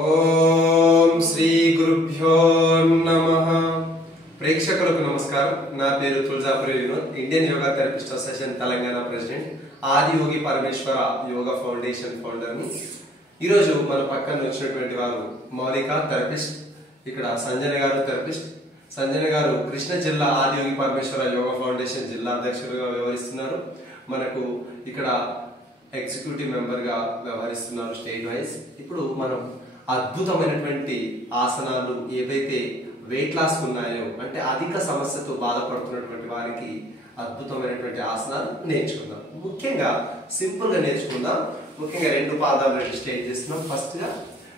ఓం శ్రీ గురుభ్యో నమః. ప్రేక్షకులకు నమస్కారం. నా పేరు Tulajapuri Vinod, Indian yoga therapist association Telangana president, Adi Yogi పరమేశ్వర యోగా ఫౌండేషన్ ఫౌండర్ని. ఈరోజు మన పక్కన వచ్చినటువంటి వారు మౌలిక థెరపిస్ట్, ఇక్కడ సంజన గారు థెరపిస్ట్. సంజన గారు కృష్ణా జిల్లా ఆది యోగి పరమేశ్వర యోగా ఫౌండేషన్ జిల్లా అధ్యక్షులుగా వ్యవహరిస్తున్నారు. మనకు ఇక్కడ ఎగ్జిక్యూటివ్ మెంబర్ గా వ్యవహరిస్తున్నారు స్టేట్ వైజ్. ఇప్పుడు మనం అద్భుతమైనటువంటి ఆసనాలు ఏవైతే వెయిట్ లాస్ ఉన్నాయో, అంటే అధిక సమస్యతో బాధపడుతున్నటువంటి వారికి అద్భుతమైనటువంటి ఆసనాలు నేర్చుకుందాం. ముఖ్యంగా సింపుల్ గా నేర్చుకుందాం. ముఖ్యంగా రెండు పాదాలు స్ట్రెయిట్ చేస్తున్నాం.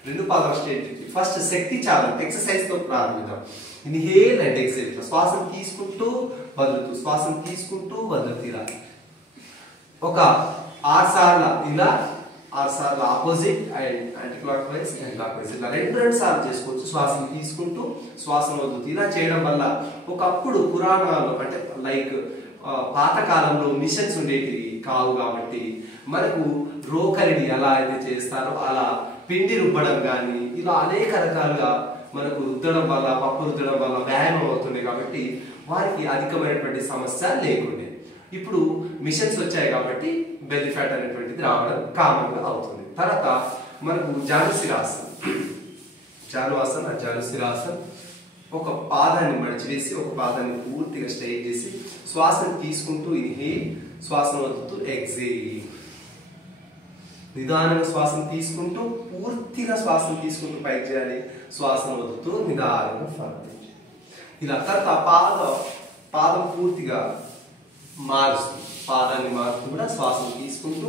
రెండు పాదాలు స్ట్రెయిట్. ఫస్ట్ శక్తి చాలన ఎక్సర్సైజ్ తో ప్రారంభిద్దాం. Inhale and exhale. శ్వాసను తీసుకుంటూ వదులుతూ, శ్వాసను తీసుకుంటూ వదులుతూ, ఇలా ఒక 6 సార్లు ఇలా, 6 సార్లు opposite and anti clock wise and clock wise ఇలా రెండు సార్లు చేసుకోవచ్చు. శ్వాసను తీసుకుంటూ శ్వాసను వదులుతూ ఇలా చేయడం వల్ల, ఒకప్పుడు పురాణాలు అంటే లైక్ పాతకాలంలో మిషన్స్ ఉండేటివి కావు కాబట్టి మనకు రోకలిని ఎలా అయితే చేస్తారో అలా పిండి రుబ్బడం కానీ ఇలా అనేక రకాలుగా మనకు రుద్దడం వల్ల, పప్పు రుద్దడం వల్ల వ్యాయామం అవుతుంది కాబట్టి వారికి అధికమైనటువంటి సమస్య లేకుండే. ఇప్పుడు మిషన్స్ వచ్చాయి కాబట్టి బెల్లీ ఫ్యాట్ అనేటువంటిది రావడం కామన్ గా అవుతుంది. తర్వాత మనకు జానుశిరాసనం, జానుశిరాసనం. ఒక పాదాన్ని మడిచివేసి ఒక పాదాన్ని పూర్తిగా స్ట్రైట్ చేసి శ్వాసను తీసుకుంటూ ఇన్హేల్, శ్వాసను వదులుతూ ఎక్సేల్. నిదానంగా శ్వాసను తీసుకుంటూ పూర్తిగా శ్వాసను తీసుకుంటూ పైకి చేయాలి. శ్వాసను వదులుతూ నిదానంగా ఫలించాలి. ఇలా తర్వాత పాదం పూర్తిగా మారుస్తుంది. పాదాన్ని మారుతూ కూడా శ్వాసను తీసుకుంటూ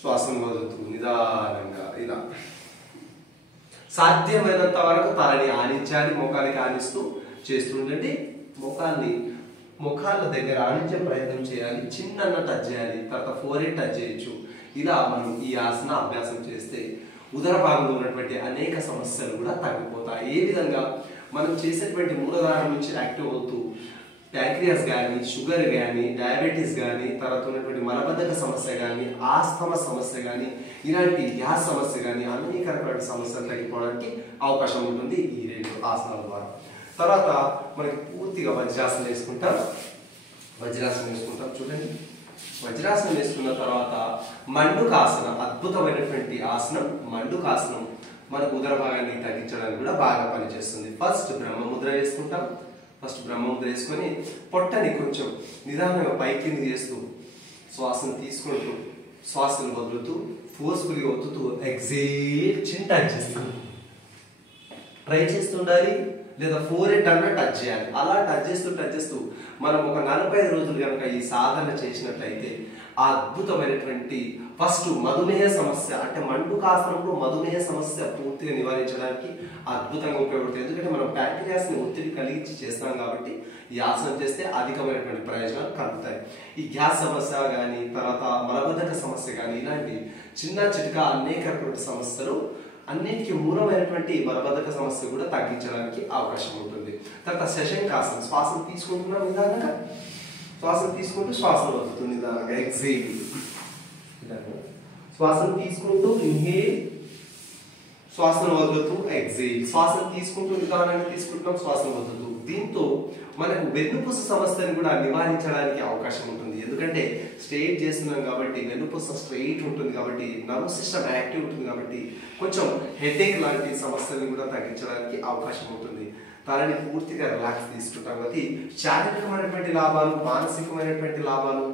శ్వాసను వదులుతూ నిదానంగా ఇలా సాధ్యమైనంత వరకు తలని ఆనించాలి. ముఖానికి ఆనిస్తూ చేస్తుండండి. ముఖాల దగ్గర ఆనించే ప్రయత్నం చేయాలి. చిన్న టచ్ చేయాలి. తర్వాత ఫోర్హెడ్ టచ్ చేయొచ్చు. ఇలా మనం ఈ ఆసన అభ్యాసం చేస్తే ఉదర భాగంలో ఉన్నటువంటి అనేక సమస్యలు కూడా తగ్గిపోతాయి. ఏ విధంగా మనం చేసేటువంటి మూలాధారం నుంచి యాక్టివ్ అవుతూ ప్యాంక్రియాస్ కానీ, షుగర్ కానీ, డయాబెటీస్ కానీ, తర్వాత ఉన్నటువంటి మలబద్ధక సమస్య కానీ, ఆస్తమా సమస్య కానీ, ఇలాంటి గ్యాస్ సమస్య కానీ అనేక రకాల సమస్యలు తగ్గిపోవడానికి అవకాశం ఉంటుంది ఈ రెండు ఆసనాల ద్వారా. తర్వాత మనకి పూర్తిగా వజ్రాసనం వేసుకుంటాం. చూడండి. వజ్రాసనం వేసుకున్న తర్వాత మండుకాసనం, అద్భుతమైనటువంటి ఆసనం మండుకాసనం మనకు ఉదర భాగాన్ని తగ్గించడానికి కూడా బాగా పనిచేస్తుంది. ఫస్ట్ బ్రహ్మముద్ర వేసుకుంటాం. బ్రహ్మముద్ర వేసుకొని పొట్టని కొంచెం నిదానంగా పైకి చేస్తూ శ్వాసను తీసుకుంటూ శ్వాసను వదులుతూ ఫోర్స్ఫుల్గా వదులుతూ ఎక్సేల్ చిన్న టచ్ చేస్తాం. ట్రై చేస్తుండాలి, లేదా ఫోర్హెడ్ అన్న టచ్ చేయాలి. అలా టచ్ చేస్తూ మనం ఒక 45 రోజులు కనుక ఈ సాధన చేసినట్లయితే ఆ అద్భుతమైనటువంటి ఫస్ట్ మధుమేహ సమస్య అంటే మండుకాసనంలో మధుమేహ సమస్య పూర్తిగా నివారించడానికి అద్భుతంగా ఉపయోగపడుతుంది. ఎందుకంటే మనం ప్యాంక్రియాస్ ని ఒత్తిడి కలిగించి చేస్తాం కాబట్టి ఈ ఆసనం చేస్తే అధికమైనటువంటి ప్రయోజనాలు కలుగుతాయి. ఈ గ్యాస్ సమస్య కానీ, తర్వాత మలబద్ధక సమస్య కానీ, ఇలాంటి చిన్న చిటికా అనేక రకమైన సమస్యలు అన్నిటికీ మూలమైనటువంటి మలబద్ధక సమస్య కూడా తగ్గించడానికి అవకాశం ఉంటుంది. తర్వాత శశంకాసనం, శ్వాసను తీసుకుంటున్నాం నిదానంగా, శ్వాసను తీసుకుంటూ శ్వాసను వదులుతుంది నిదానంగా ఎక్సేల్. శ్వాసను తీసుకుంటూ ఇన్హేల్, శ్వాసను వదులుతూ ఎక్సేల్. శ్వాసను తీసుకుంటూ నిదానంగా తీసుకుంటున్నాం, శ్వాసను వదులుతూ. దీంతో మనకు వెన్నుపూస సమస్యను కూడా నివారించడానికి అవకాశం ఉంటుంది. ఎందుకంటే స్ట్రెయిట్ చేస్తున్నాం కాబట్టి వెన్నుపూస స్ట్రెయిట్ ఉంటుంది కాబట్టి నర్వస్ సిస్టమ్ యాక్టివ్ ఉంటుంది కాబట్టి కొంచెం హెడేక్ లాంటి సమస్యలను కూడా తగ్గించడానికి అవకాశం ఉంటుంది. తలని పూర్తిగా రిలాక్స్ తీసుకుంటాం. అది శారీరకమైనటువంటి లాభాలు, మానసికమైనటువంటి లాభాలు,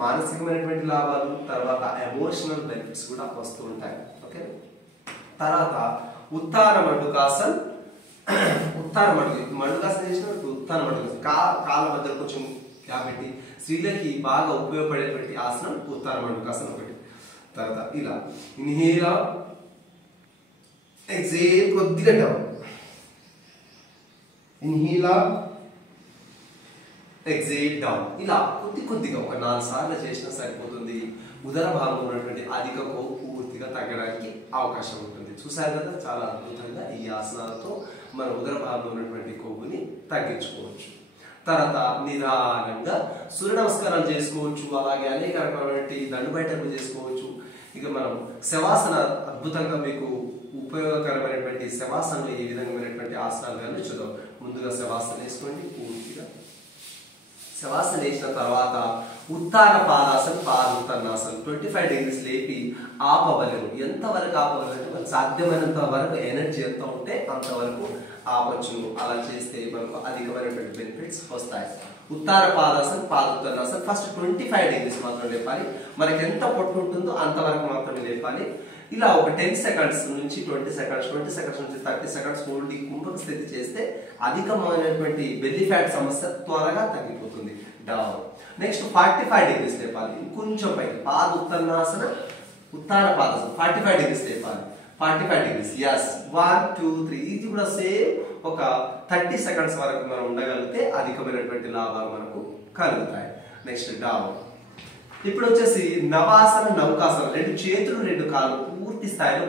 మానసికమైనటువంటి లాభాలు, తర్వాత ఎమోషనల్ బెనిఫిట్స్ కూడా వస్తూ ఉంటాయి. ఓకే. తర్వాత ఉత్తాన మండుకాసన్. మండుకాసన చేసినప్పుడు ఉత్తాన మండుకాసన కాళ్ళ మధ్య కొంచెం కాబట్టి స్త్రీలకి బాగా ఉపయోగపడేటువంటి ఆసనం ఉత్తాన మండుకాసన ఒకటి. తర్వాత ఇలా ఇన్హేల్ ఎక్సేల్, కొద్దిగా డౌన్, ఇన్హేల్ ఎక్సేల్ డౌన్. ఇలా కొద్దిగా ఒక 4 సార్లు చేసినా సరిపోతుంది. ఉదర భాగంలో ఉన్నటువంటి అధిక కొవ్వు పూర్తిగా తగ్గడానికి అవకాశం ఉంటుంది. చూసారు కదా, చాలా అద్భుతంగా ఈ ఆసనాలతో మన ఉదర భాగంలో ఉన్నటువంటి కొవ్వుని తగ్గించుకోవచ్చు. తర్వాత నిదానంగా సూర్య నమస్కారాలు చేసుకోవచ్చు. అలాగే అనేక రకమైనటువంటి దండు బయటలు చేసుకోవచ్చు. ఇక మనం శవాసన అద్భుతంగా మీకు ఉపయోగకరమైనటువంటి శవాసనలో ఏ విధమైనటువంటి ఆసనాలు కానీ చూద్దాం. ముందుగా శవాసన వేసుకోండి. పూర్తిగా శవాసన వేసిన తర్వాత ఉత్తాన పాదాసన, పాదోత్తనాసన 25 డిగ్రీస్ లేపి ఆపవలేము. ఎంతవరకు ఆపవలేదు అంటే సాధ్యమైనంత వరకు ఎనర్జీ ఎంత ఉంటే అంతవరకు ఆపచ్చు. అలా చేస్తే మనకు అధికమైనటువంటి బెనిఫిట్స్ వస్తాయి. ఉత్తాన పాదాసన, పాదోత్తనాసన ఫస్ట్ 25 డిగ్రీస్ మాత్రం లేపాలి. మనకి ఎంత పొట్టు ఉంటుందో అంతవరకు మాత్రమే లేపాలి. ఇలా ఒక 10 సెకండ్స్ నుంచి 20 సెకండ్స్, 20 సెకండ్స్ నుంచి 30 సెకండ్స్ ఓన్లీ కుంభక స్థితి చేస్తే అధికమైనటువంటి బెల్లీ ఫ్యాట్ సమస్య త్వరగా తగ్గిపోతుంది. డౌన్. నెక్స్ట్ 45 డిగ్రీస్ లేపాలి. ఇంకొంచెం పైకి పాదోత్తనాసన, ఉత్తాన పాదాసన 45 డిగ్రీస్ లేపాలి. 45 డిగ్రీస్. ఎస్ 1 2 3 ఇది కూడా సేమ్ ఒక 30 సెకండ్స్ వరకు మనం ఉండగలిగితే అధికమైనటువంటి లాభాలు మనకు కలుగుతాయి. Next down. ఇప్పుడు వచ్చేసి నవాసన, నౌకాసన 2 చేతులు 2 కాళ్ళు పూర్తి స్థాయిలో